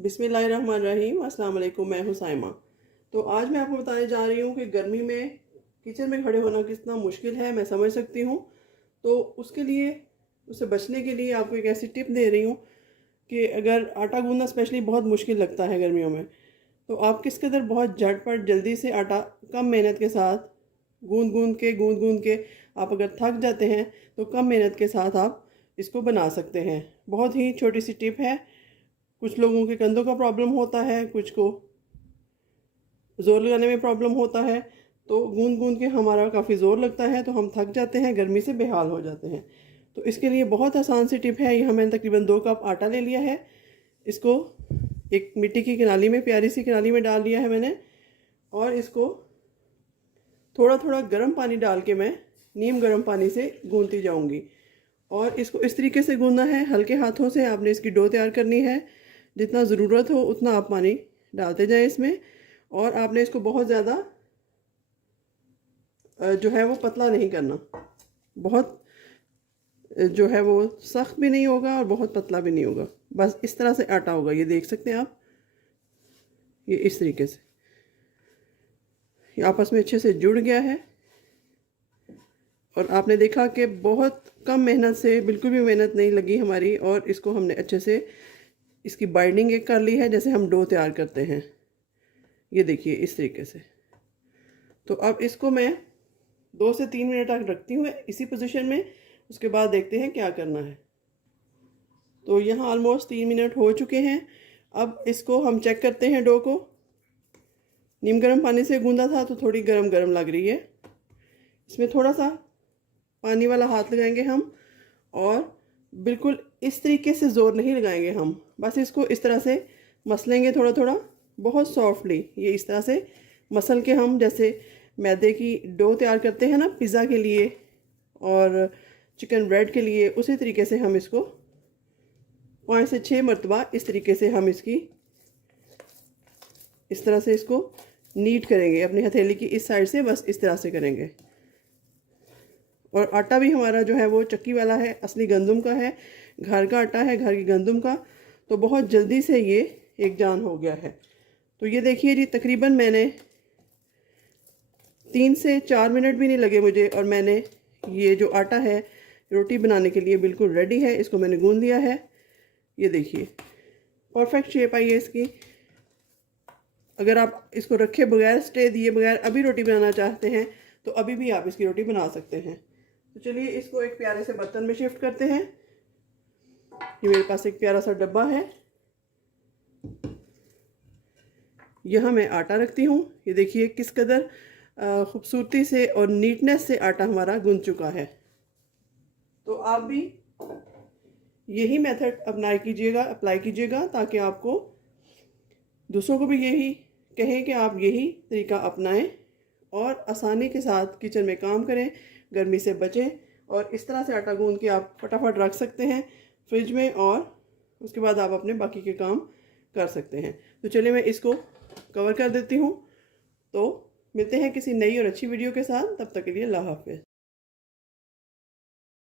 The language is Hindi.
बिस्मिल्लाहिर्रहमानिर्रहीम। अस्सलाम वालेकुम। मैं हूं साइमा। तो आज मैं आपको बताने जा रही हूं कि गर्मी में किचन में खड़े होना कितना मुश्किल है, मैं समझ सकती हूं। तो उसके लिए, उससे बचने के लिए आपको एक ऐसी टिप दे रही हूं कि अगर आटा गूंदना स्पेशली बहुत मुश्किल लगता है गर्मियों में, तो आप किस कदर बहुत झटपट जल्दी से आटा कम मेहनत के साथ गूंद गूंद के आप अगर थक जाते हैं तो कम मेहनत के साथ आप इसको बना सकते हैं। बहुत ही छोटी सी टिप है। कुछ लोगों के कंधों का प्रॉब्लम होता है, कुछ को ज़ोर लगाने में प्रॉब्लम होता है, तो गूंद गूंद के हमारा काफ़ी ज़ोर लगता है, तो हम थक जाते हैं, गर्मी से बेहाल हो जाते हैं। तो इसके लिए बहुत आसान सी टिप है। यहाँ मैंने तकरीबन 2 कप आटा ले लिया है। इसको एक मिट्टी की कनाली में, प्यारी सी कनाली में डाल लिया है मैंने, और इसको थोड़ा थोड़ा गर्म पानी डाल के मैं नीम गर्म पानी से गूंदती जाऊंगी। और इसको इस तरीके से गूंदना है, हल्के हाथों से आपने इसकी डो तैयार करनी है। जितना ज़रूरत हो उतना आप पानी डालते जाएं इसमें, और आपने इसको बहुत ज़्यादा जो है वो पतला नहीं करना। बहुत जो है वो सख्त भी नहीं होगा और बहुत पतला भी नहीं होगा, बस इस तरह से आटा होगा। ये देख सकते हैं आप, ये इस तरीके से ये आपस में अच्छे से जुड़ गया है। और आपने देखा कि बहुत कम मेहनत से, बिल्कुल भी मेहनत नहीं लगी हमारी, और इसको हमने अच्छे से इसकी बाइंडिंग एक कर ली है, जैसे हम डो तैयार करते हैं। ये देखिए इस तरीके से। तो अब इसको मैं 2 से 3 मिनट तक रखती हूँ इसी पोजीशन में। उसके बाद देखते हैं क्या करना है। तो यहाँ ऑलमोस्ट 3 मिनट हो चुके हैं। अब इसको हम चेक करते हैं। डो को नीम गर्म पानी से गूंदा था तो थोड़ी गरम गरम लग रही है। इसमें थोड़ा सा पानी वाला हाथ लगाएंगे हम, और बिल्कुल इस तरीके से ज़ोर नहीं लगाएंगे हम, बस इसको इस तरह से मसलेंगे थोड़ा थोड़ा, बहुत सॉफ्टली। ये इस तरह से मसल के हम जैसे मैदे की डो तैयार करते हैं ना पिज़्ज़ा के लिए और चिकन ब्रेड के लिए, उसी तरीके से हम इसको 5 से 6 मरतबा इस तरीके से हम इसकी इस तरह से इसको नीट करेंगे। अपनी हथेली की इस साइड से बस इस तरह से करेंगे। और आटा भी हमारा जो है वो चक्की वाला है, असली गंदम का है, घर का आटा है, घर की गंदम का। तो बहुत जल्दी से ये एक जान हो गया है। तो ये देखिए जी, तकरीबन मैंने 3 से 4 मिनट भी नहीं लगे मुझे, और मैंने ये जो आटा है रोटी बनाने के लिए बिल्कुल रेडी है। इसको मैंने गूंद दिया है। ये देखिए परफेक्ट शेप आई है इसकी। अगर आप इसको रखे बगैर, स्टे दिए बगैर अभी रोटी बनाना चाहते हैं तो अभी भी आप इसकी रोटी बना सकते हैं। तो चलिए इसको एक प्यारे से बर्तन में शिफ्ट करते हैं। ये मेरे पास एक प्यारा सा डब्बा है, यहाँ मैं आटा रखती हूँ। ये देखिए किस कदर खूबसूरती से और नीटनेस से आटा हमारा गूंद चुका है। तो आप भी यही मेथड अप्लाई कीजिएगा, ताकि आपको दूसरों को भी यही कहें कि आप यही तरीका अपनाएं और आसानी के साथ किचन में काम करें, गर्मी से बचें। और इस तरह से आटा गूंद के आप फटाफट रख सकते हैं फ्रिज में, और उसके बाद आप अपने बाकी के काम कर सकते हैं। तो चलिए मैं इसको कवर कर देती हूँ। तो मिलते हैं किसी नई और अच्छी वीडियो के साथ। तब तक के लिए अल्लाह हाफ़िज़।